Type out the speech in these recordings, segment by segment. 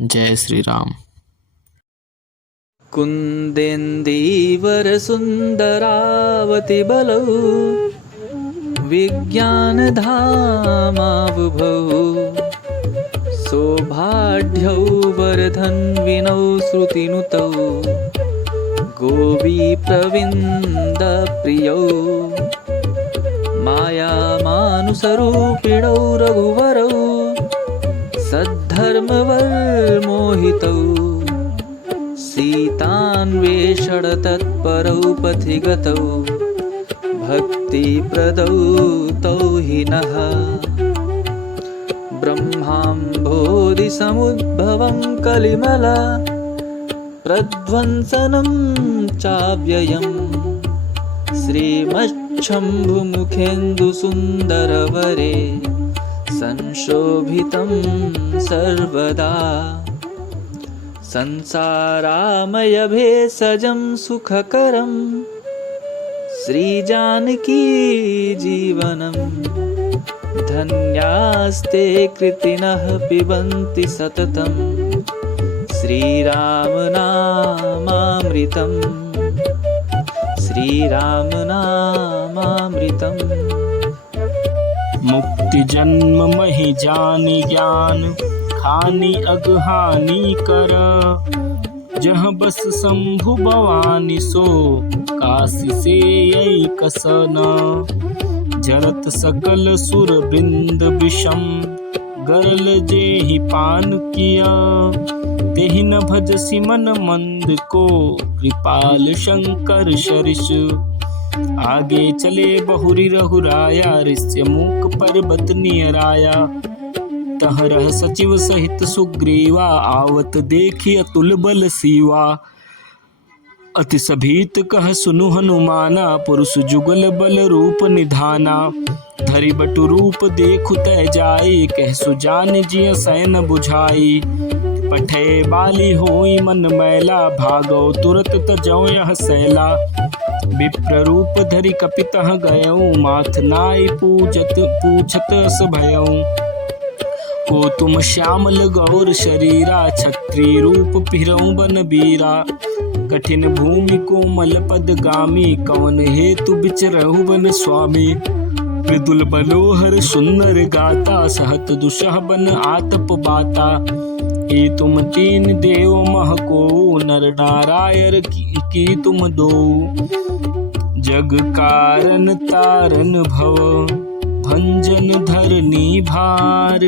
जय श्री राम। कुन्देन्दीवर सुन्दरावति बलौ विज्ञानधामावुभौ सौभाढ्यौ वरधन्विनौ श्रुतिनुतौ गोपीप्रविन्दप्रियौ मायामानुसरूपिणौ रघुवरौ सद्धर्मवल्मोहितौ सीतान्वेषण तत्परौ पथि गतौ भक्तिप्रदौ तौ हि नः ब्रह्माम्भोधिसमुद्भवं कलिमल प्रध्वंसनं चाव्ययम् श्रीमच्छम्भुमुखेन्दुसुन्दरवरे संशोभितं सर्वदा संसारामयभेषजं सुखकरं श्रीजानकी जीवनं धन्यास्ते कृतिनः पिबन्ति सततं श्रीरामनामामृतं श्रीरामनामामृतम्। मुक्ति जन्म महि जानि ज्ञान खानी अगहानी कर जह बस शंभु भवानी सो काशी से यही कसन जरत सकल सुर बृंद विषम गरल जेहि पान किया तेहि न भज सिमन मंद को कृपाल शंकर शरिष आगे चले बहुरी रघुराया ऋष्य मूक पर्वत नियराया तह रह सचिव सहित सुग्रीवा आवत देखी अतुल बल सीवा अति सभीत कह सुनु हनुमाना पुरुष जुगल बल रूप निधाना धरि बटु रूप देखु तै जाई कह सुजान जिय सैन बुझाई पठे बाली होई मन मैला भागो तुरत तजौ यह सैला विप्र रूप धरि कपितः गयऊ माथ नाई पूछत अस भयऊ को तुम श्यामल गौर शरीरा छत्री रूप फिरऊ बन बीरा कठिन भूमि कोमल पद गामी कवन हेतु बिचरहु बन स्वामी मृदुल मनोहर सुंदर गाता सहत दुसह बन आतप बाता ये तुम तीन देव मह को नर नारायण की तुम दो जग कारण तारन भव भंजन धरनी भार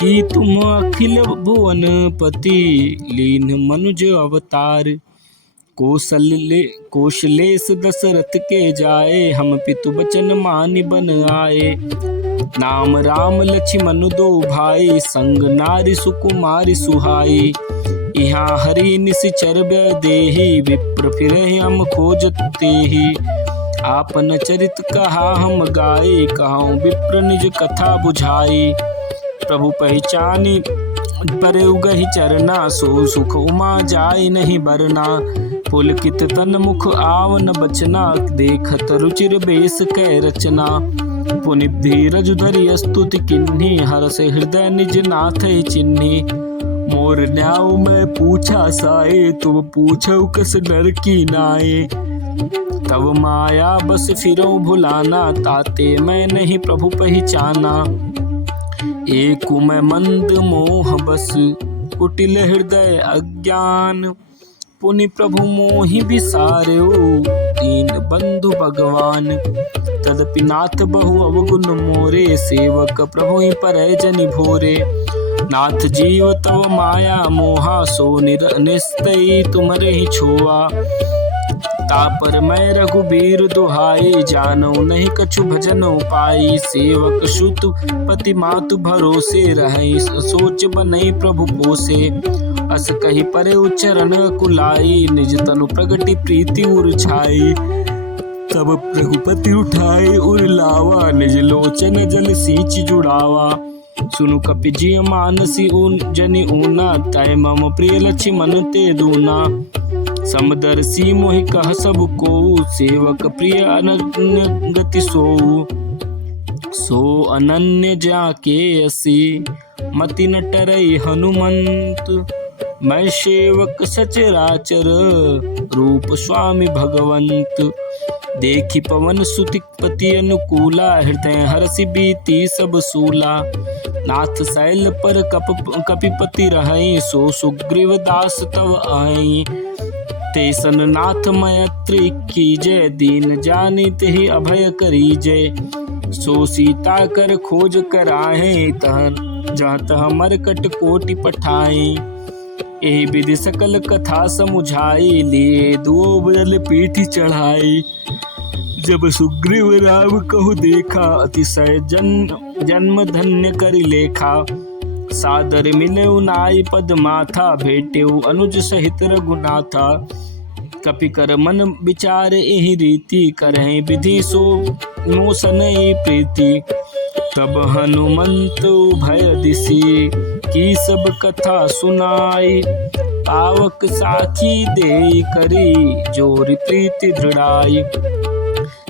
की तुम अखिल भुवन पति लीन मनुज अवतार कौशलेश दशरथ के जाए हम पितु बचन मानि बन आए नाम राम लक्ष्मण दो भाई संग नारी सुकुमारी सुहाई यहाँ हरि निश्चर देहि विप्र फिरे हम खोजत तेहि आपन चरित कहा हम गाई कहूँ विप्र निज कथा बुझाई प्रभु पहचानी परे उगहि चरना सो सुख उमा जाय नहीं बरना पुलकित तन मुख आवन बचना देखत रुचिर बेस कै रचना पुनि धीरज धरि स्तुति किन्ही हरष हृदय निज नाथ चिन्ही मोर न्याव मैं पूछा साए तुम पूछो कस डर की नाए तब माया बस फिरो भुलाना ताते मैं नहीं प्रभु पहचाना एक मैं मंद मोह बस कुटिल हृदय अज्ञान पुनि प्रभु मोहि बिसार्यो दीन बंधु भगवान तदपि नाथ बहु अवगुण मोरे सेवक प्रभु ही परय जनि भोरे नाथ जीव तव माया मोहा सो निस्तई तुमरे ही छोआ तापर मैं रघुबीर दुहाई जानो नहीं कछु भजन पाई सेवक सुत पति मातु भरोसे रहे सोच बनई प्रभु पोसे अस कही परे उच्चरण कुलाई निज तनु प्रगति प्रीति उर छाई तब रघुपति उठाए उर लावा निज लोचन जल सींच जुड़ावा सुनु कपि जिय मानसी ऊन जनि ऊना तय मम प्रिय लक्ष्मण ते दूना समदर्शी मोहि कह सब को सेवक प्रिय अनन्य गति सो अनन्य जाके असी मति न टरई हनुमंत। मैं सेवक सचराचर, रूप स्वामी भगवंत। देखी पवन सुत पति अनुकूला, हृदय हर्षि बीती सब सूला। नाथ शैल पर कपिपति रहई, सो सुग्रीव दास तव आई। तेसन नाथ मैत्री कीजय, दीन जानि तेहि अभय करीजय। सो सीता कर खोज कराहे, जहाँ तह मरकट कोटि पठाए। एहि विधि सकल कथा समुझाई, लिए दुओ बल पीठ चढ़ाई। जब सुग्रीव राम कहु देखा, अतिशय जन्म धन्य करि लेखा। सादर मिलऊ नाई पद माथा, भेटेऊ अनुज सहित रघुनाथा। कपि कर मन विचार एहि रीति, करहि विधि सो मोसन प्रीति। तब हनुमंत भय दिसी, की सब कथा सुनाई। पावक साखी देई करी, जोरि प्रीति दृढ़ाई।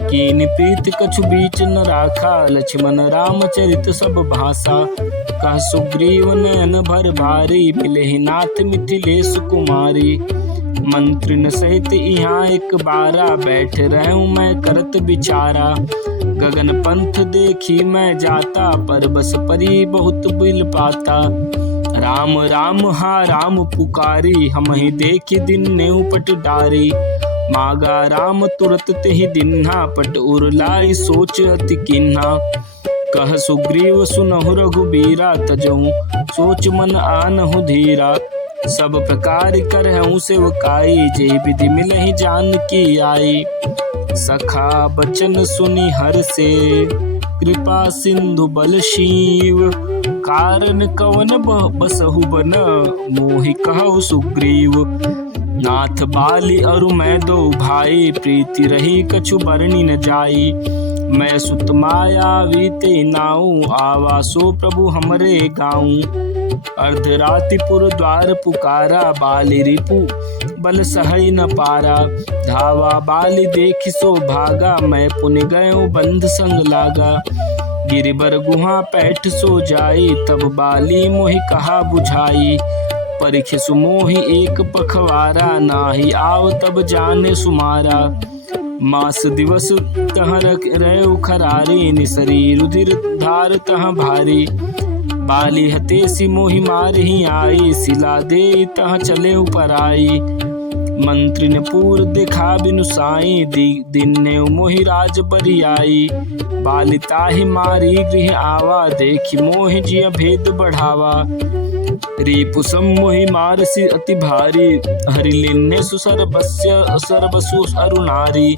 कीन प्रीति कछु बीच न राखा, लक्ष्मण राम चरित सब भाषा। कह सुग्रीव नयन भर भारी, मिलहि नाथ मिथिलेश कुमारी। मंत्रिन सहित यहाँ एक बारा, बैठ रहूं मैं करत विचारा। गगन पंथ देखी मैं जाता, पर बस परी बहुत बिल पाता। राम राम हा राम पुकारी, हमहि देखी दिन नेउ पट डारी। मागा राम तुरत तेहि दिन्हा, पट उरलाई सोच अति किन्हा। कह सुग्रीव सुनहु रघुबीरा, तजहु सोच मन आनहु धीरा। सब प्रकार करहु सेवकाई, जे विधि मिलहि जानकी आई। सखा बचन सुनि हर्षे, कृपा सिंधु बल शिव। कारण कवन बसहु बन, मोहि कहु सुग्रीव। नाथ बाली अरु मैं दो भाई, प्रीति रही कछु बरनी न जाई। मैं सुत मायावी ते नाऊ, आवासो प्रभु हमरे गाऊं। अर्धरातिपुर द्वार पुकारा, बाली रिपु बल सहई न पारा। धावा बाली देखि सो भागा, मैं पुनि गयो बंध संग लागा। गिरिबर गुहा पैठ सो जाई, तब बाली मोहि कहा बुझाई। परिख सुमोहि एक पखवारा, नाही आव तब जाने सुमारा। मास दिवस तह रहे खरारी, निसरी रुधिर धार तह भारी। बाली हतेसी मोहि मारहि आई, सिला दे तह चले पराई। मंत्री ने पूर देखा बिनु साई, दिन्ने मोहि राज बरियाई। बाली ताहि मारी गृह आवा, देखि मोहि जिय भेद बढ़ावा। रिपुसम मोहि मारसि अति भारी, हरि लिन्ने सरबसु अरुणारी।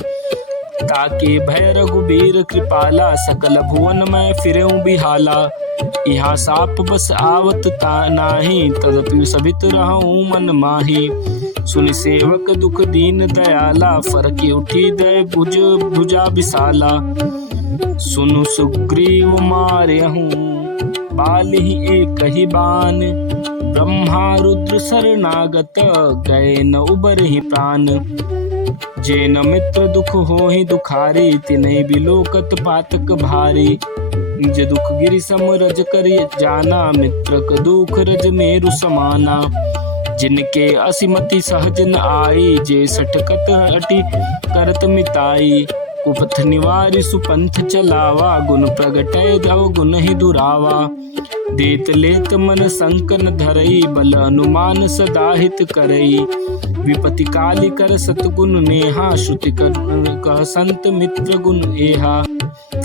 ताके भय रघुबीर कृपाला, सकल भुवन में फिरेऊ बिहाला। यहाँ साप बस आवत नाही, तदपि सभित रहूं मन माही। सुनि सेवक दुख दीन दयाला, फरके उठी दय भुजा विशाला। सुनु सुग्रीव मार्यहूं, बालिहि एक ही बान। ब्रह्मा रुद्र शरणागत, गए न उबरहि प्राण। जेन मित्र दुख होहि दुखारी, तिनहि बिलोकत पातक भारी। निज दुख गिरि सम रज करि जाना, मित्र क दुख रज मेरु समाना। जिनके असिमति सहज न आई, जे सटकत अटि करत मिताई। कुपथ निवारि सुपंथ चलावा, गुण प्रगटय दव गुण ही दुरावा। देत लेत मन संकन धरई, बल अनुमान सदा हित करई। विपति काली कर सतगुण नेहा, श्रुति कह संत मित्र गुण एहा।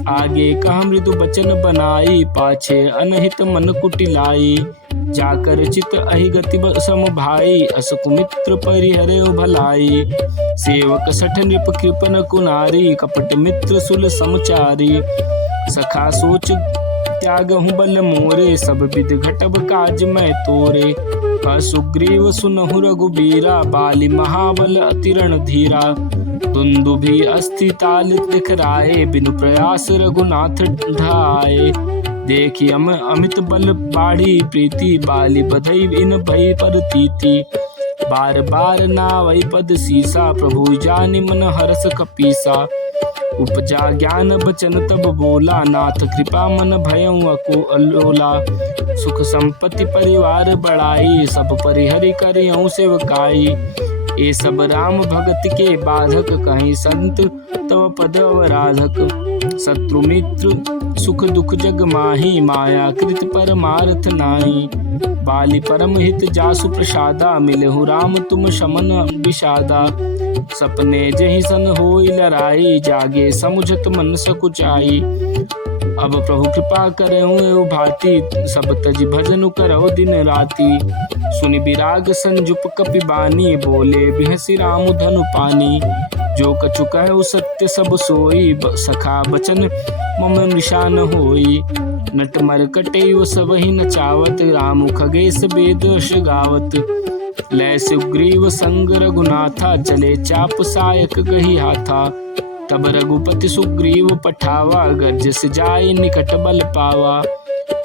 आगे कह मृदु बचन बनाई, पाछे अनहित मन कुटिलाई। जाकर चित अहि गति सम भाई, असकु मित्र परिहरे भलाई। सेवक सठ नृप कृपन कुनारी, कपट मित्र सुल समचारी। सखा सोच त्यागहु बल मोरे, सब विध घटब काज मैं तोरे। सुग्रीव सुनहु रघुबीरा, बाली महाबल अतिरण धीरा। दुंदुभि अस्थि ताल दिखराए, बिनु प्रयास रघुनाथ ढाए। देखी अमित बल बाढ़ी प्रीति, बाली बधई इन भई पर तीति। बार बार नावई पद सीसा, प्रभु जानि मन हरस कपीसा। उपजा ज्ञान बचन तब बोला, नाथ कृपा मन भयं अको अलोला। सुख संपत्ति परिवार बढ़ाई, सब परिहरि करियौ सेवकाई। ये सब राम भगत के बाधक, कहीं संत तव पद अवराधक। शत्रु मित्र सुख दुख जग माही, माया कृत परमार्थ नाही। बाली परम हित जासु प्रसादा, मिलहु राम तुम शमन विषादा। सपने जहि सन होई लड़ाई, जागे समुझत मन सकुचाई। अब प्रभु कृपा करहु एउ भांति, सब तज भजन करहु दिन राति। सुनि विराग संजुप कपि बानी, बोले बिहसि राम धनु पानी। जो कछु कहु सत्य सब सोई, सखा बचन मम निशान होई। नट मरकटैव सबहि नचावत, राम खगेश वेद गावत। लय सुग्रीव संग रघुनाथा, चले चाप सायक गही हाथा। तब रघुपति सुग्रीव पठावा, गर्जस जाय निकट बल पावा।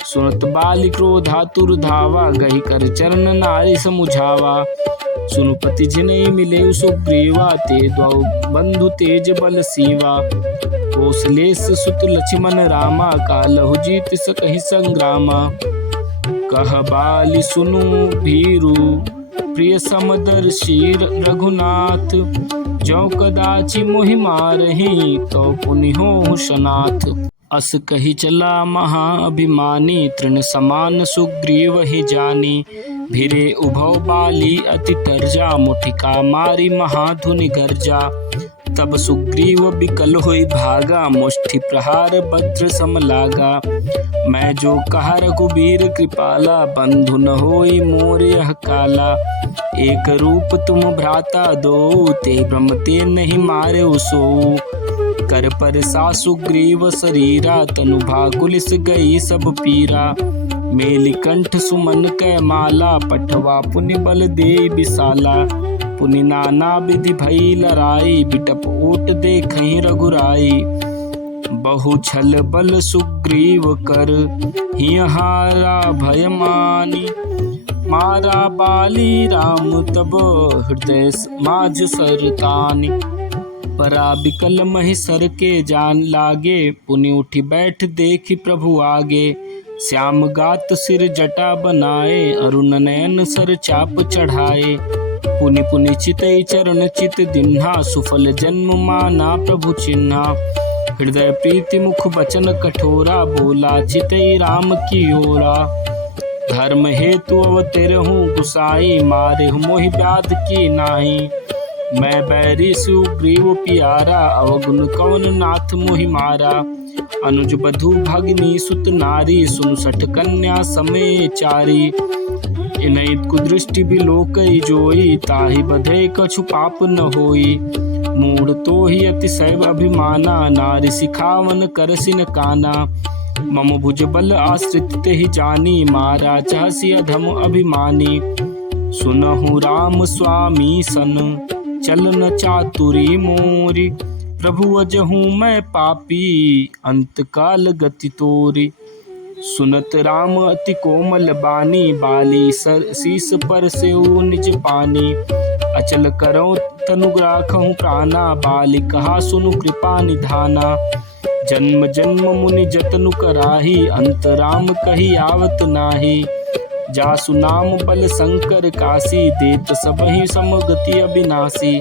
सुनत बाली क्रोधातुर धावा, गही कर चरण नारी समुझावा। सुनुपति जिनहि मिले सुग्रीवा, ते द्वौ बंधु तेज बल सीवा। कौशलेश सुत लक्ष्मण रामा, कालहु जीत सकहि संग्रामा। कह बाली सुनु भीरु, प्रिय समदर्शी रघुनाथ। जो कदाचि मोहि मारहि, तो पुनि होहु सनाथ। अस कही चला महाअभिमानी, तृण समान सुग्रीव ही जानी। भिरे उभौ बाली अति तरजा, मुठिका मारी महाधुनि गर्जा। तब सुग्रीव बिकल होई भागा, मुष्टि प्रहार भद्र सम लागा। मैं जो कहा रघुबीर कृपाला, बंधु न होई मोर यह काला। एक रूप तुम भ्राता दो, ते ब्रह्म ते नहीं मारे उसो। कर पर सा सुग्रीव शरीरा, तनु भाकुलिस गई सब पीरा। मेली कंठ सुमन कै माला, पठवा पुनि बल दे विशाला। पुनि नाना विधि भई लड़ाई, बिटप ओट देखहि रघुराई। बहु छल बल सुग्रीव कर, हियहारा भय मानी। मारा बाली राम तब, हृदय माझ सरतानी। परा बिकल महिसर के जान लागे, पुनि उठी बैठ देखि प्रभु आगे। श्याम गात सिर जटा बनाए, अरुण नयन सर चाप चढ़ाए। पुनि पुनि चितई चरण चित दिन्हा, सुफल जन्म माना प्रभु चिन्हा। हृदय प्रीति मुख बचन कठोरा, बोला चितई राम की ओरा। धर्म हेतु अवतरहु गुसाई, मारे मोहि व्याध की नाही। मैं बैरी सुग्रीव पियारा, अवगुण कौन नाथ मोहि मारा। अनुज बधु भगिनी सुत नारी, सुनु सठ कन्या समय चारी। इनहि कुदृष्टि बिलोकई जोई, ताहि बधे कछु पाप न होई। मूढ़ तो ही अतिशय अभिमाना, नारी सिखावन करसिन काना। मम भुज बल आश्रित ते ही जानी, मारा चाहसी अधम अभिमानी। सुनहु राम स्वामी सन, चलन चातुरी मोरी। प्रभु अजहूँ मैं पापी, अंत काल गति तोरी। सुनत राम अति कोमल बानी, बाली शीस पर से निज पानी। अचल करो तनु राखहु प्राणा, बाली कहा सुनु कृपा निधाना। जन्म जन्म मुनि जतनु कराही, अंत राम कही आवत नाही। जासु नाम बल शंकर काशी, देत सबहि समगति अविनाशी।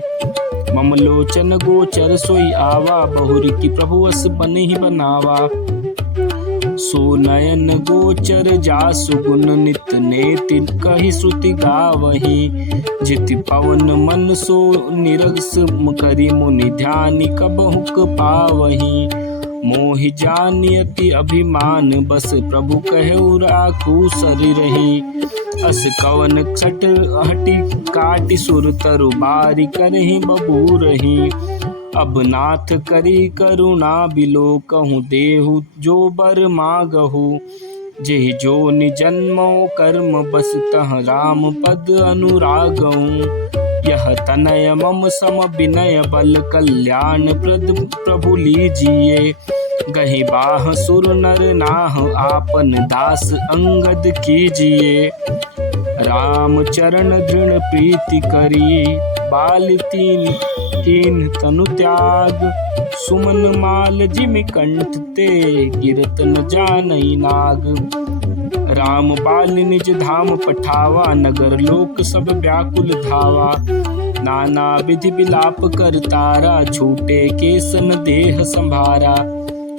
मम लोचन गोचर सोई आवा, बहुरी की प्रभु अस बन ही बनावा। सो नयन गोचर जासु गुण नित नेति, कही श्रुति गावही। जिति पवन मन सो निरस, करि मुनि ध्यानि कबहुक पावही। मोहि जानियति अभिमान, बस प्रभु कहु राखू शरीरहि। अस कवन छट हटि काटि सुर तरु, बारी करहि बबूरहि। अब नाथ करी करुणा बिलो, कहूँ देहु जो बर मागहु। जेहि जो निजन्मो कर्म, बस तह राम पद अनुरागहु। यह तनय मम सम विनय, बल कल्याण प्रद प्रभु लीजिए। गहि बाह सुर नर नाह, आपन दास अंगद कीजिए। राम चरण दृढ़ प्रीति करी, बाल तीन कीन तनु त्याग सुमन माल जिमि कंठ ते गिरत न जानई नाग। राम बाल निज धाम पठावा नगर लोक सब व्याकुल धावा। नाना विधि विलाप कर तारा छूटे केसन देह संभारा।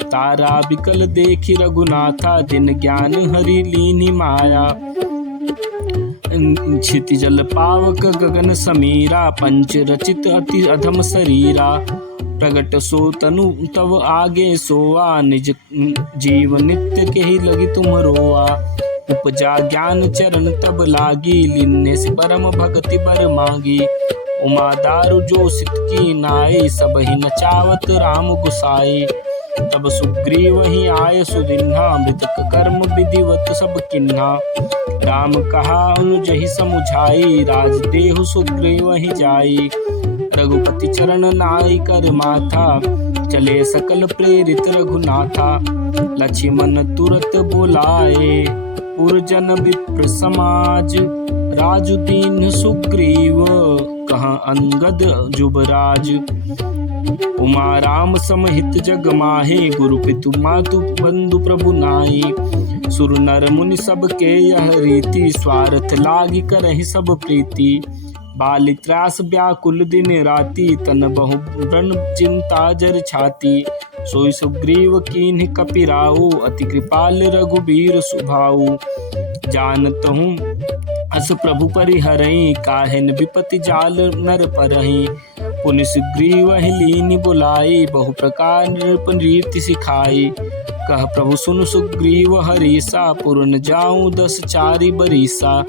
तारा बिकल देखि रघुनाथा दिन ज्ञान हरि लीनि माया। क्षिति जल पावक गगन समीरा पंच रचित अति अधम शरीरा। प्रगट सो तनु तव आगे सोआ निज जीव नित्य के ही लगी तुम रोआ। उपजा ज्ञान चरण तब लागी लीने से परम भक्ति बर मांगी। उमा दारु जो सित की नाई सब ही नचावत राम गुसाई। तब सुग्रीव ही आय सुदिन्हा मृतक कर्म विधिवत सब किन्हा। राम कहा अनुज ही समुझाई राज देहु सुग्रीव ही जाई। रघुपति चरण नाई कर माथा चले सकल प्रेरित रघुनाथा। लक्ष्मण तुरत बुलाए पुरजन विप्र समाज। राजु दीन सुग्रीव कहाँ अंगद जुबराज। उमा राम समहित जग माहे गुरु पितु मातु बंधु प्रभु नाई। सुर नर मुनि सब के यह रीति स्वार्थ लागी करहि सब प्रीति। बाली त्रास व्याकुल दिन राति तन बहु व्रण चिंता जर छाती। सोई सुग्रीव कीन्ह कपिराऊ अति कृपाल रघुबीर सुभाऊ। जानत हूँ अस प्रभु परिहरई काहिन विपति जाल नर परहि। पुनि सुग्रीव ही लीनि बुलाई बहु प्रकार नृप रीति सिखाई। कह प्रभु सुन सुग्रीव हरीसा पुरन जाऊं 10 चारि बरीसा।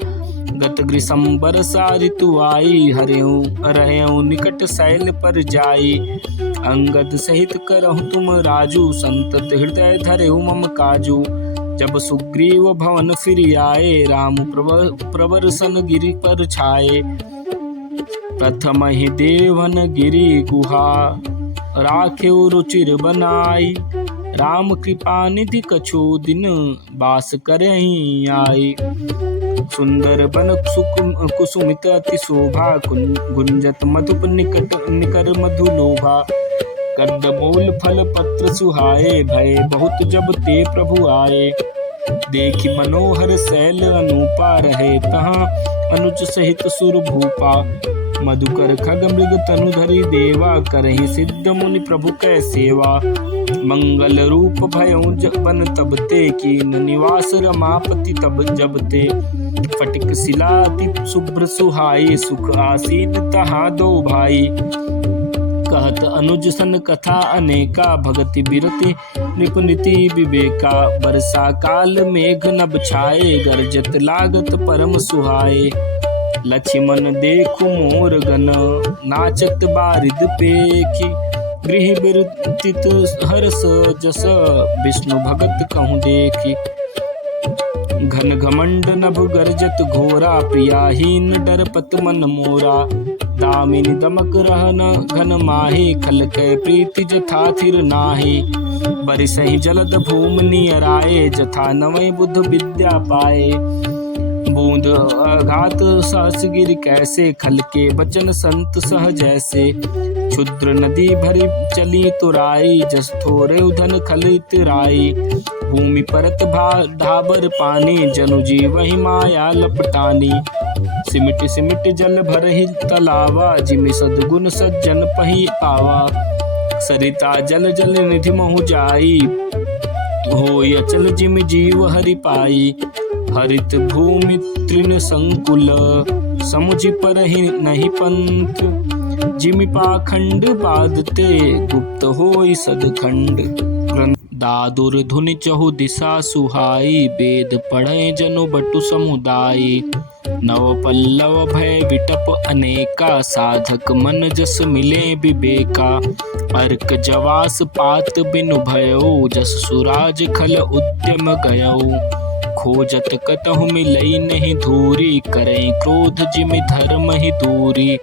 गत ग्रीष्म बरसा ऋतु आई रहेऊ निकट शैल पर जाई। अंगद सहित करहु तुम राजू संतत हृदय धरेऊ मम काजू। जब सुग्रीव भवन फिर आए राम प्रवर सन गिरि पर छाए। प्रथम ही देवन गिरि गुहा राखेउ रुचिर बनाई। राम कृपा निधि कछु दिन बास करहि आई। सुंदर बन कुसुमित अति शोभा गुंजत मधुप निकर मधुलोभा। कद मूल फल पत्र सुहाए भय बहुत जब ते प्रभु आए। देखि मनोहर शैल अनूपा रहे तहाँ अनुज सहित सुर भूपा। मधुकर खग मृग तनु धरि देवा करहि सिद्ध मुनि प्रभु कै सेवा। मंगल रूप भयउ बन तब ते कीन निवास रमापति तब जब ते। फटिक शिला अति शुभ्र सुहाई सुख आसीन तहाँ दो भाई। कहत अनुज सन कथा अनेका भगति बिरति निपुनिति विवेका। वर्षा काल मेघ नभ छाए गरजत लागत परम सुहाए। लक्ष्मण देखु मोर गन नाचत बारिद पेखी। गृह बिरतित हर्ष जस विष्णु भगत कहूँ देखी। घन घमंड नभ गरजत घोरा प्रियाहीन डरपत मन मोरा। दामिनी दमक रहन घन माही खल कै प्रीति जथा थिर नाही। बरिसहि जलद भूमि नियराए जथा नवै बुध विद्या पाए। बूंद अघात सहस गिर कैसे खल के बचन संत सह जैसे। क्षुद्र नदी भरी चली तुराई जस थोरे उधन खलित राई। भूमि परत ढाबर पानी जनु जीवहि माया लपटानी। सिमिट सिमिट जल भरहि तलावा जिमि सद्गुण सज्जन पहि पावा। सरिता जल जल निधि महु जाई होय अचल जिमि जीव हरि पाई। हरित भूमि तृण संकुल समुझि परहि नहीं पंथ। जिमि पाखंड बादते गुप्त होई सदखंड। दादुर धुनि चहु दिशा सुहाई वेद पढ़े जनु बटु समुदायी। नव पल्लव भय विटप अनेका साधक मन जस मिले विवेका। अर्क जवास पात बिनु भयो जस सुराज खल उद्यम गयो। खोजत कतहु मिलई नहीं धूरी करें क्रोध जिमि धर्म ही दूरी।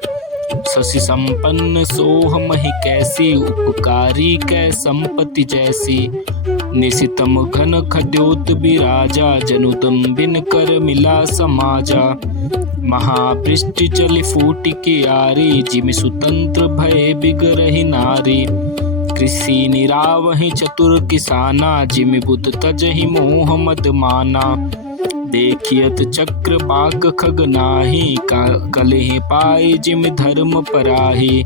शशि संपन्न सोह महि कैसी उपकारी कै संपत्ति जैसी। निशितम घन खद्योत बिराजा, जनुतम बिन कर मिला समाजा। महावृष्टि चली फूट कियारी, जिमि सुतंत्र भय बिगरहि नारी। कृषि निरावहि चतुर किसाना, जिमि बुध तजहि मोह मद माना। देखियत चक्र बाक खग नाही, कलहि पाई जिमि धर्म पराही।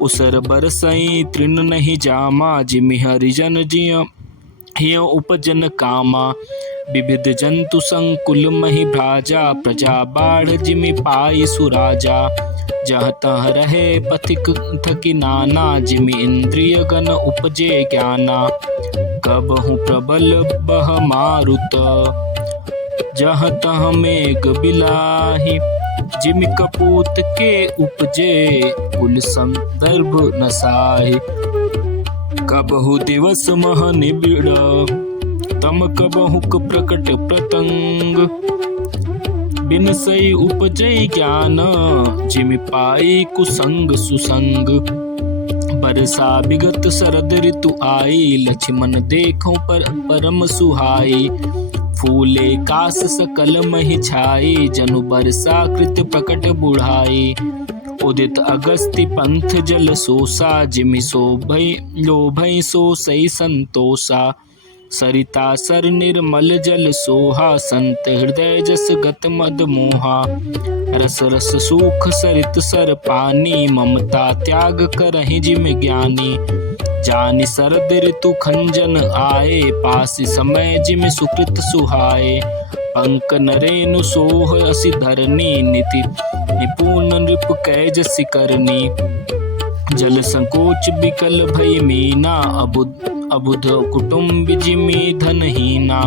उसर बरसई तृण नहीं जामा, जिमि हरिजन जिय हिय उपजन कामा। विविध जंतु संकुल महि भ्राजा, प्रजा बाढ़ जिमि पाई सुराजा। जह तह रहे पथिक थकी नाना, जिमि इंद्रिय गण उपजे ज्ञाना। कबहु प्रबल बह मारुत, जह तह मेघ बिलाहि। जिमि कपूत के उपजे, कुल संदर्भ नसाहि। कबहु दिवस मह निबिड़, तम कबहुक प्रकट प्रतंग। बिन सई उपजई ज्ञान, जिमि पाई कुसंग सुसंग। बरसा विगत शरद ऋतु आई, लक्ष्मण देखो परम सुहाई। फूले कास सकल महि छाई, जनु बरसा कृत प्रकट बुढ़ाई। उदित अगस्ति पंथ जल सोसा, जिमि शोभई लोभई सो सई संतोषा। सरिता सर निर्मल जल सोहा, संत हृदय जस गत मद मोहा। रस रस सूख सरित सर पानी, ममता त्याग करहि जिमि ज्ञानी। जानि शरद ऋतु खंजन आए, पासी समय जिमि सुकृत सुहाए। पंक नरेनु सोह असि धरनी, नीति निपुण नृप कै जसि करनी। जल संकोच बिकल भई मीना, अबुध कुटुम्ब जिमि धनहीना।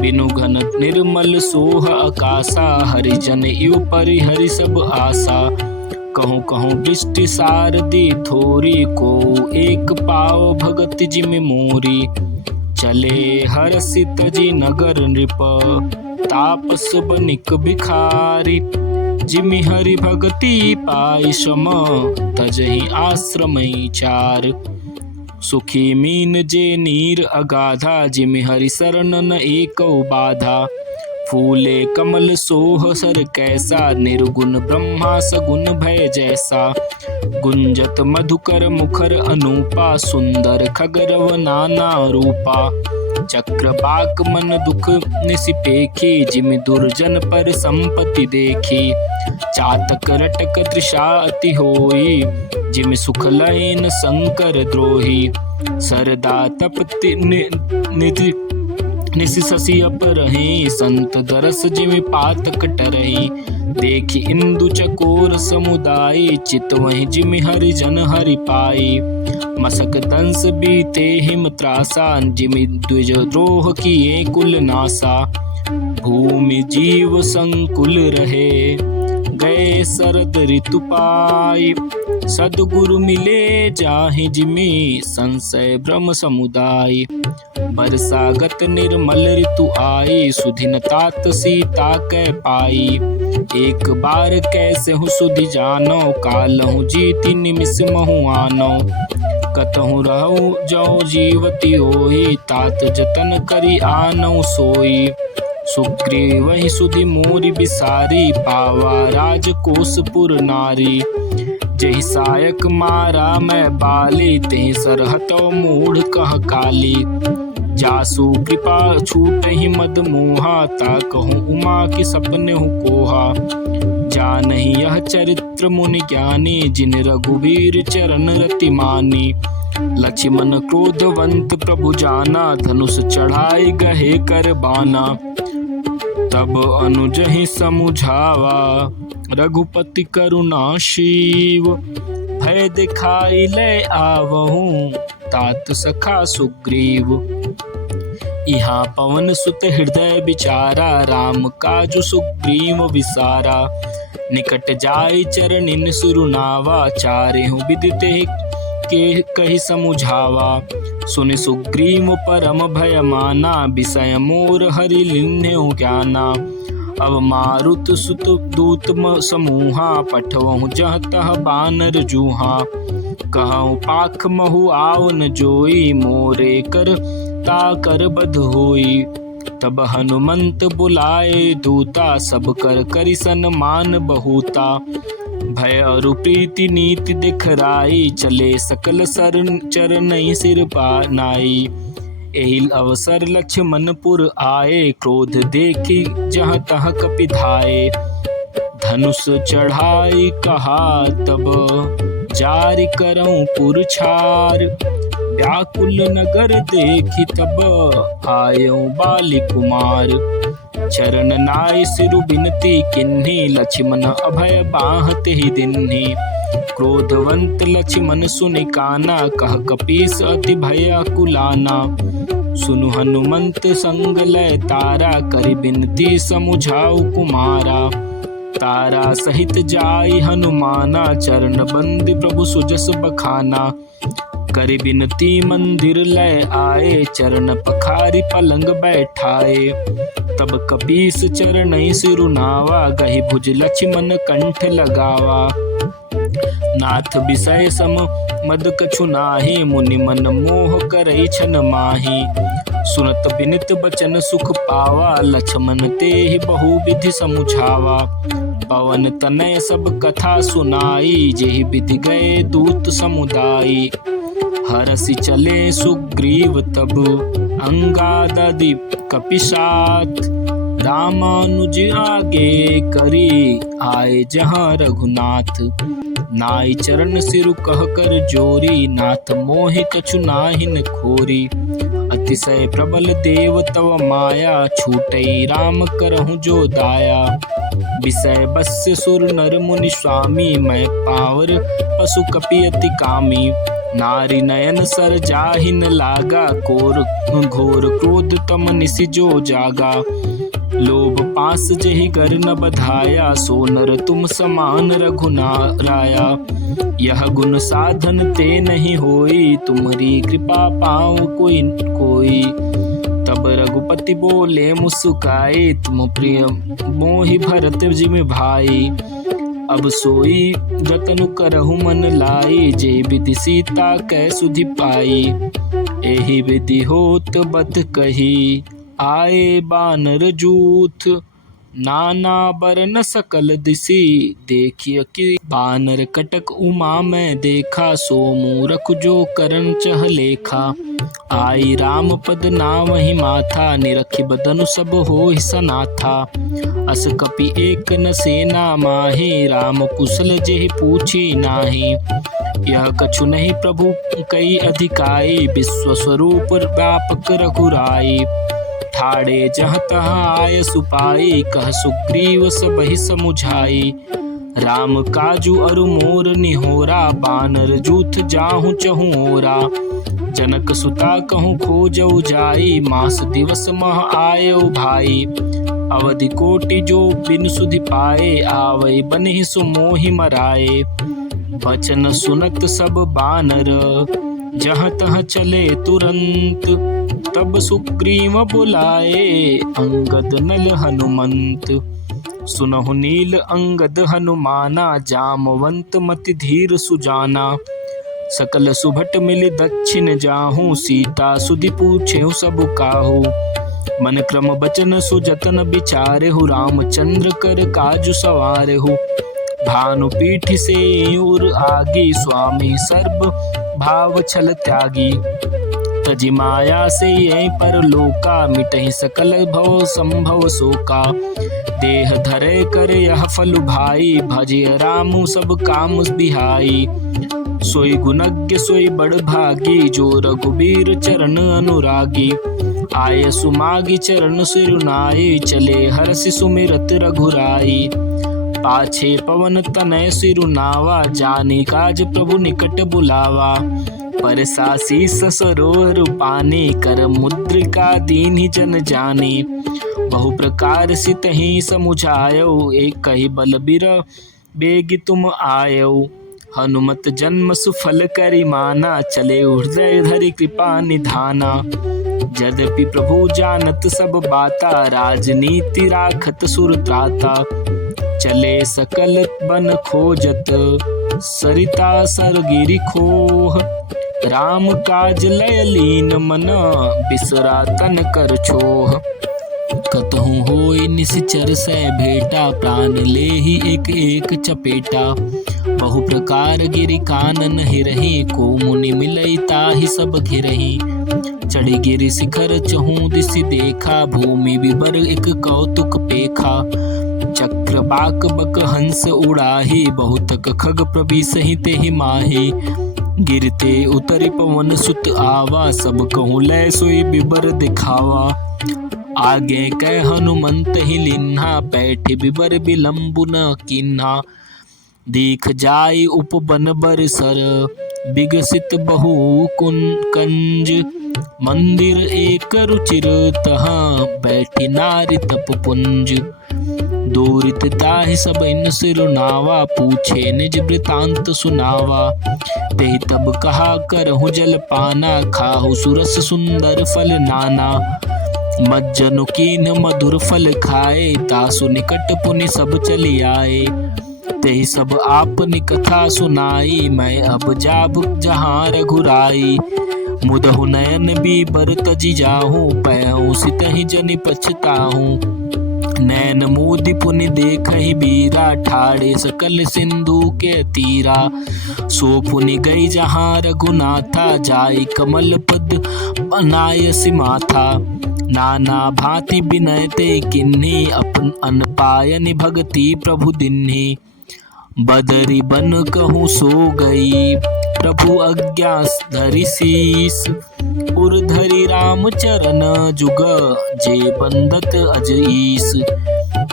बिनु घन निर्मल सोह आकाशा, हरिजन इव परिहरि सब आशा। कहूँ कहूँ दृष्टि सारदी थोरी, को एक पाव भगत जिमि मोरी। चले हरसि तजि नगर नृप, तापस बनिक भिखारी। जिमि हरि भगति पाई श्रम, तजहि आश्रमई चार। सुखी मीन जे नीर अगाधा, जिमि हरि शरण न एकौ बाधा। फूले कमल सोह सर कैसा, निर्गुण ब्रह्मा सगुण भय जैसा। गुंजत मधुकर मुखर अनूपा, सुंदर खगरव नाना रूपा। चक्र बाक मन दुख निसिपेखी, जिमि दुर्जन पर संपत्ति देखी। चातक रटक तृषा अति होई, जिमि सुख लयन शंकर द्रोही। सरदा तपति निधि निसि शशि अपरहि, संत दरस जिमि पातक टरहि। देखि इंदु चकोर समुदाय, चितवहि जिमि हरिजन हरि पाई। मसक दंस बीते हिम त्रासा, जिमि द्विज द्रोह किए कुल नासा। भूमि जीव संकुल रहे, गए शरद ऋतु पाई। सद्गुरु मिले जाहि जिमि, संशय भ्रम समुदाय। बरसागत निर्मल ऋतु आई, सुधिन तात सीता कै पाई। एक बार कैसे हूँ सुधि जानो, कालहु जीति निमिष महु आनो। कतहु रहु जौ जीवती होई, तात जतन करी आनौ सोई। सुग्रीवहि सुधि मोरि बिसारी, पावा राजकोषपुर नारी। जहि सायक मारा मैं बाली, तेहि सरहतौ मूढ़ कह काली। जासु कृपा छूटहि मद मोहा, ताकहु उमा के सपने हु कोहा। जानहि यह चरित्र मुनि ज्ञानी, जिन रघुवीर चरण रति मानी। लक्ष्मण क्रोधवंत प्रभु जाना, धनुष चढ़ाई गहे कर बाना। तब अनुजहि समुझावा, रघुपति करुणा शिव। भय दिखाई ले आवहूँ, तात सखा सुग्रीव। यहाँ पवन सुत हृदय विचारा, राम काजु सुग्रीव विसारा। निकट जाई चरणिन सुरुनावा, चारेहु विदिते के कहि समुझावा। सुनि सुग्रीव परम भय माना, विषय मोर हरि लिन्ह्यो ज्ञाना। अब मारुत सुत दूत समूहा, पठवहु जह तह बानर जूहा। कहूँ पाख महु आव न जोई, मोरे कर सीता कर बध होई। तब हनुमंत बुलाए दूता, सब कर करि सन्मान बहुता। भय अरु प्रीति नीति दिखराई, चले सकल चरनई सिर पानाई। एहि अवसर लक्ष्मणपुर आए, क्रोध देखी जहाँ तहाँ कपि धाये। धनुष चढ़ाई कहा तब, जारि करऊं पुरछार। व्याकुल नगर देखी तब, आयऊं बाली कुमार। चरण नाय सिरु बिनती किन्ही, लक्ष्मण अभय बाहत ही दिन्ही। क्रोधवंत लक्ष्मण सुनि काना, कह कपीस अति भयाकुलाना। सुनु हनुमंत संग लय तारा, करि बिनती समुझाऊ कुमारा। तारा सहित जाई हनुमाना, चरण बंदी प्रभु सुजस बखाना। करि बिनती मंदिर लय आए, चरण पखारी पलंग बैठाए। तब कपीस चरणई सिरुनावा, गहि भुज लक्ष्मण कंठ लगावा। नाथ विषय सम मद कछु नाहि, मुनि मन मोह करई छन माही। सुनत बिनित बचन सुख पावा, लक्ष्मण तेहि बहु विधि समुझावा। पवन तनय सब कथा सुनाई, जेहि विधि गए दूत समुदायी। हरसि चले सुग्रीव तब, अंगादि कपिसात। रामानुज आगे करी, आए जहाँ रघुनाथ। नाई चरण सिरु कह कर जोरी, नाथ मोहि कछु नाहिन खोरी। अतिशय प्रबल देव तव माया, छूटई राम करहु जो दाया। विषय बस्य सुर नर मुनि स्वामी, मैं पावर पशु कपि अति कामी। नारी नयन सर जाहिन लागा, घोर क्रोध तम निसि जो जागा। लोभ पास जेहि गर न बधाया, सो नर तुम समान रघुनाराया। यह गुण साधन ते नहीं होई, तुम्हारी कृपा पाऊँ कोई कोई। तब रघुपति बोले मुस्काए, तुम प्रिय मोहि भरत जिमि भाई। अब सोई जतनु करहु मन लाई, जे विधि सीता कै सुधि पाई। एहि विधि होत बत कही, आए बानर जूथ। नाना बरन सकल दिसी, देखिय कि बानर कटक उमा में देखा। सो मूरख जो करन चह लेखा, आई राम पद नामहि माथा। निरखि बदनु सब होहि सनाथा, अस कपि एक न सेना माही। राम कुशल जेहि पूछी नाही, यह कछु नहीं प्रभु कई अधिकाई। विश्व स्वरूप व्यापक रघुराई, ठाड़े जहाँ तहाँ आय सुपाई। कह सुग्रीव सबहि समुझाई, राम काजू अरु मोर निहोरा। बानर जूथ जाहु चहु ओरा, जनक सुता कहूँ खोजऊ जाई। मास दिवस मह आयऊ भाई, अवधि कोटि जो बिन सुधि पाए। आवै बनहि सुमोहि मराए, वचन सुनत सब बानर। जहाँ तहाँ चले तुरंत, तब सुग्रीव बुलाए। अंगद नल हनुमंत, सुनहु नील अंगद हनुमाना। जामवंत मति धीर सुजाना, सकल सुभट मिल दक्षिण जाहूँ। सीता सुधि पूछेहु सब काहू, मन क्रम बचन सुजतन विचारेहु। रामचंद्र कर काजु सवारेहु, भानु पीठ से उर आगी। स्वामी सर्व भाव छल त्यागी, तजि माया से यहीं पर लोका। मिटहि सकल भव संभव शोका, देह धरे कर यह फल भाई। भजे रामु सब काम बिहाई, सोई गुणज्ञ सोई बड़ भागी। जो रघुबीर चरण अनुरागी, आय सुमागी चरण सिरुनाई। चले हर्षि सुमिरत रघुराई, पाछे पवन तनय सिरुनावा। जानी काज प्रभु निकट बुलावा, परसासी सरोवर पानी। कर मुद्रिका दीन्हि जन जानी, बहु प्रकार सितहि समुझायो। एक ही बलबीर बेग तुम आयो। हनुमत जन्म सुफल करि माना, चले हृदय धरि कृपा निधाना। यद्यपि प्रभु जानत सब बाता, राजनीति राखत सुरत्राता। चले सकल बन खोजत, सरिता सरगिरि खोह। राम काज लय लीन मन, बिसरा तन कर छोह। कतहु होई निश्चर से भेटा, प्राण ले ही एक एक चपेटा। बहु प्रकार गिरि कानन हिरहि, को मुनि मिलई ताहि सब घिरहि। चढ़ी गिरि शिखर चहु दिसि देखा, भूमि विबर एक कौतुक पेखा। चक्र बाक बक हंस उड़ाही, बहुतक खग प्रबिसहि तेहि माही। गिरते उतरि पवन सुत आवा, सब कहूँ लय सोई बिबर दिखावा। आगे कै हनुमंत ही लिन्हा, बैठे बिबर बिलम्बु न किन्हा। दीख जाई उपवन बरसर, विगसित बहु कंज। मंदिर एक रुचिर तहाँ, बैठी नारी तप पुंज। दूरित ताहि सब इन सिरुनावा, पूछे निज वृतांत सुनावा। ते तब कहा करहु जल पाना, खाहु सुरस सुंदर फल नाना। मज्जनु कीन मधुर फल खाए, तासु निकट पुनि सब चली आए। तेहि सब आपनी कथा सुनाई, मैं अब जाब जहाँ रघुराई। मुदहु नयन बीबर तजि जाहूँ, पैऊँ सितहि जनि पछताहूँ। नैन मोदि पुनि देखहि बीरा, ठाड़े सकल सिंधु के तीरा। सो पुनि गई जहाँ रघुनाथा, जाई कमल पद बनायसि माथा। नाना भांति विनय ते किन्ही, अपन अनपायनि भगति प्रभु दिन्ही। बदरी बन कहूँ सो गई, प्रभु आज्ञा धरि शीस। उर धरि राम चरण जुग, जे बंदत अज ईस।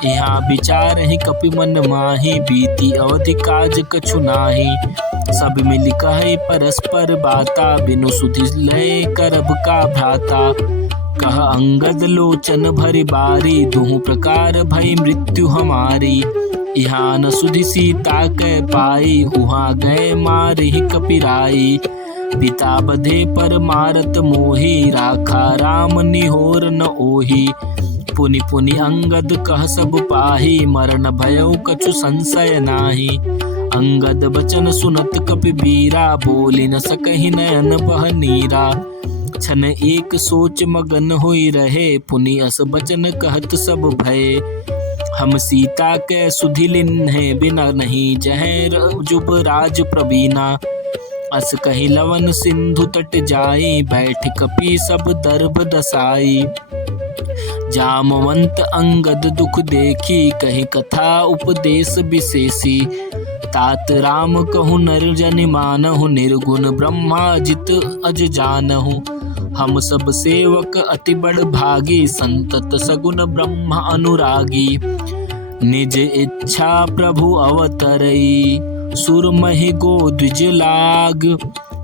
यहाँ विचार ही कपि मन माही, बीती अवधि काज कछु नाही। सब मिल कहे परस्पर बाता, बिनु सुधि लय करब का भ्राता। कह अंगद लोचन भरि बारी, दुहु प्रकार भई मृत्यु हमारी। यहाँ न सुधि सीता कै पाई, उहाँ गए मारहि कपिराई। पिता बधे पर मारत मोही, राखा राम निहोर न ओही। पुनि पुनि अंगद कह सब पाही, मरण भयउ कछु संशय नाही। अंगद बचन सुनत कपि बीरा, बोली न सकहि नयन बह नीरा। छन एक सोच मगन होई रहे, पुनि अस बचन कहत सब भय। हम सीता के सुधि लिन्हे, बिना नहीं जहर जुब राज प्रवीणा। अस कही लवन सिंधु तट जाई, बैठ कपि सब दर्भ दसाई। जामवंत अंगद दुख देखी, कही कथा उपदेश विशेषी। तात राम कहु नर जनि मानहु, निर्गुण ब्रह्मा जित अज जानहु। हम सब सेवक अति बड़ भागी, संतत सगुन ब्रह्म अनुरागी। निज इच्छा प्रभु अवतरई, सुर महि गो द्विज लाग।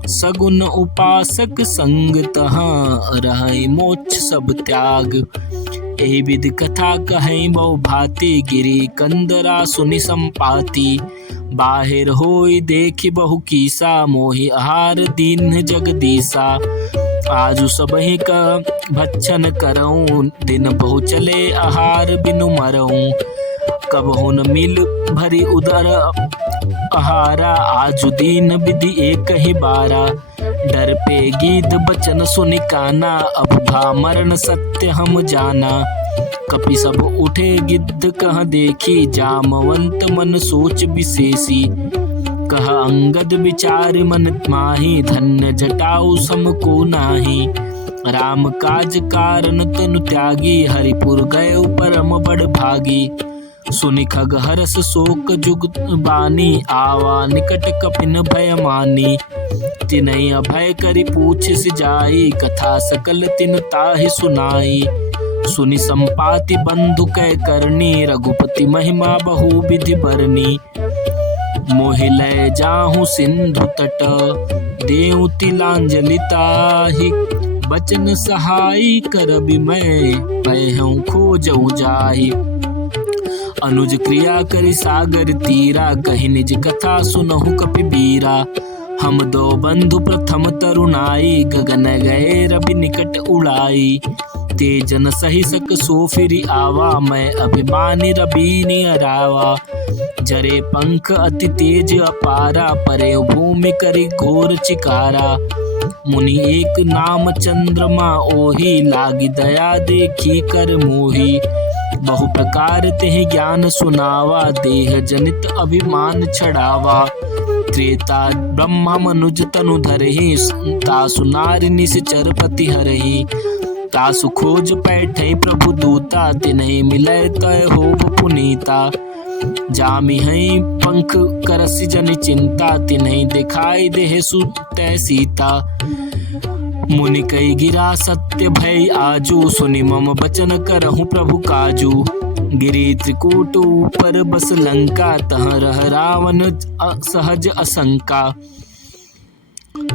सगुन उपासक संग तहाँ, रहई मोक्ष सब त्याग। एहि विधि कथा कहई बहु भांति, गिरि कंदरा सुनि संपाति। बाहिर होई देखि बहु कीसा, मोहि आहार दीन्ह जगदीसा। आजु सबहि का भक्षण करऊँ, दिन बहु चले आहार बिनु मरऊँ। कबहु न मिल भरी उदर आहारा, आजु दीन विधि एक ही बारा। डर पे गीत बचन सुनि काना, अब भा मरण सत्य हम जाना। कपि सब उठे गिद्ध कह देखी, जामवंत मन सोच विशेषी। कह अंगद विचार मन माही, धन्य जटाऊ सम को नाही। राम काज कारण तनु त्यागी, हरिपुर गए परम बड़ भागी। सुनि खग हरस शोक जुग बानी, आवा निकट कपिन भय मानी। तिनहि अभय करि पूछिस जाई, कथा सकल तिन ताहि सुनाई। सुनि संपाति बंधु कै करनी, रघुपति महिमा बहु विधि बरनी। मोहि लय जाहु सिंधु तट, देउ तिलांजलि ताहि। बचन सहाई करबि मैं, पैहु खोजउ जाहि। अनुज क्रिया करि सागर तीरा, कहि निज कथा सुनहु कपि बीरा। हम दो बंधु प्रथम तरुणाई, गगन गए रवि निकट उड़ाई। तेजन सही सक सो फिरि आवा, मैं अभिमानी रवि नियरावा। जरे पंख अति तेज अपारा, परे भूमि करि घोर चिकारा। मुनि एक नाम चंद्रमा ओही, लागी दया देखी कर मोही। बहु प्रकार तेहि ज्ञान सुनावा, देह जनित अभिमान छड़ावा। त्रेता ब्रह्मा मनुज तनु धरहि, तासु नारि निश्चर पति हरहि। तासु खोज पैठै प्रभु दूता, तिन्हि मिलै तय होब पुनीता। जामि हैं पंख करसि जनि चिंता, तिन्हि दिखाई देह सुतै सीता। मुनि कई गिरा सत्य भय आजू, सुनि मम बचन करहु प्रभु काजू। गिरि त्रिकूट ऊपर बस लंका, तह रह रावण सहज असंका।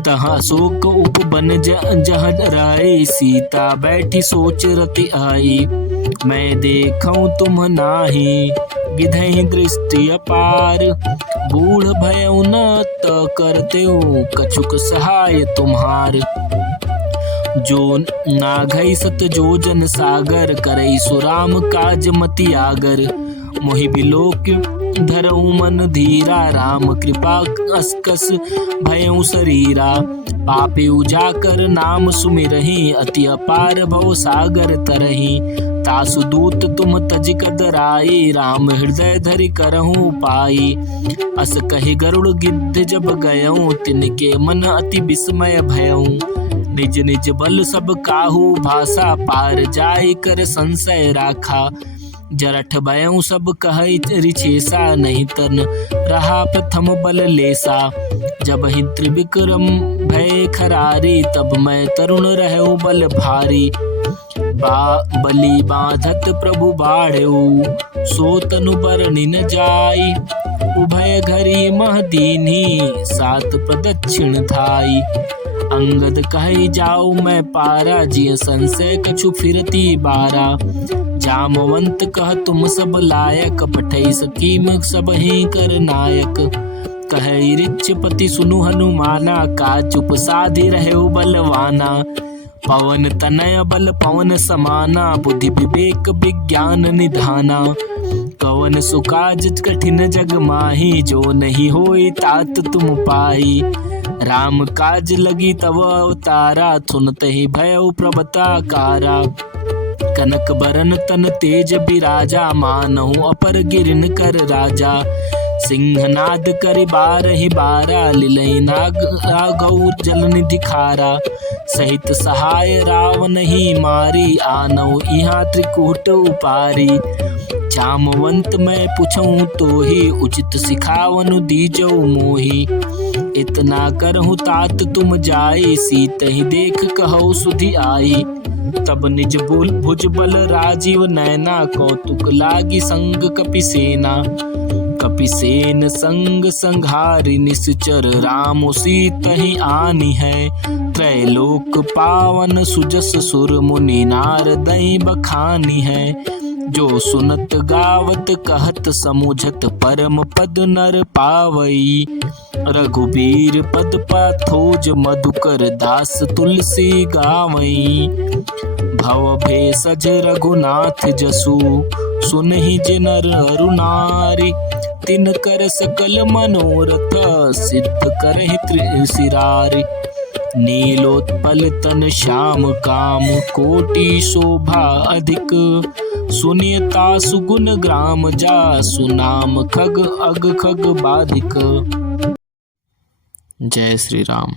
तह अशोक उपवन जह राई, सीता बैठी सोच रति आई। मैं देखऊं तुम नाही, गिधहि दृष्टि अपार। बूढ़ भयउ न त करतेउ, कछुक सहाय तुम्हार। जो नाघई सत जो जन सागर, करई सुराम काज मति आगर। मोहि बिलोक धरऊ मन धीरा, राम कृपा असकस भयउ शरीरा। पापी उजाकर नाम सुमिरहि, अति अपार भव सागर तरहि। तासु दूत तुम तज कदराई, राम हृदय धरि करहु पाई। अस कहि गरुड़ गिद्ध जब गयऊँ, तिनके मन अति विस्मय भयऊँ। निज निज बल सब काहू भाषा, पार जाय कर संशय राखा। जरठ भयऊँ सब कहै रिछेसा, नहीं तन रहा प्रथम बल लेसा। जब ही त्रिविक्रम भय खरारी, तब मैं तरुण रहूं बल भारी। बलि बांधत प्रभु बाढ़ऊ, सो तनु बरनि न जाई। उभय घरी मह दीन्ही, सात प्रदक्षिण थाई। अंगद कहे जाओ मैं पारा, जिय संशय कछु फिरती बारा। जामवंत कह तुम सब लायक, पठै सकीम सब ही कर नायक। कहे ऋक्षपति सुनु हनुमाना, का चुप साधि रहु बलवाना। पवन तनय बल पवन समाना, बुद्धि विवेक विज्ञान निधाना। कवन सुकाज कठिन जग माही, जो नहीं होई तात तुम पाई। राम काज लगी तव अवतारा, सुनतहि भयउ प्रभताकारा। कनक बरन तन तेज बिराजा, मानहु अपर गिरन कर राजा। सिंहनाद करि बारहि बारा, लिलहि नागौ जल निधि खारा। सहित सहाय रावण ही मारी, आनौ इहाँ त्रिकूट उपारी। जामवंत मैं पुछऊं तोहि, उचित सिखावनु दीजौ मोहि। इतना करहु तात तुम जाई, सीतहि देख कहौ सुधि आई। तब निज भुज बल राजीव नैना, कौतुक लागी संग कपिसेना। कपिसेन संग संघारि निश्चर, राम सीतहि आनी है। त्रैलोक पावन सुजस सुर, मुनि नारदहि बखानी है। जो सुनत गावत कहत समुझत, परम पद नर पावई। रघुबीर पद पाथोज, मधुकर दास तुलसी गावई। भव भेषज रघुनाथ जसु, सुनहि जे नर अरु नारी। तिनकर सकल मनोरथ, सिद्ध करहि त्रिशिरारि। नीलोत्पल तन श्याम काम, कोटि शोभा अधिक। सुनियता सुगुण ग्राम जा, सुनाम खग अग खग बाधिक। जय श्री राम।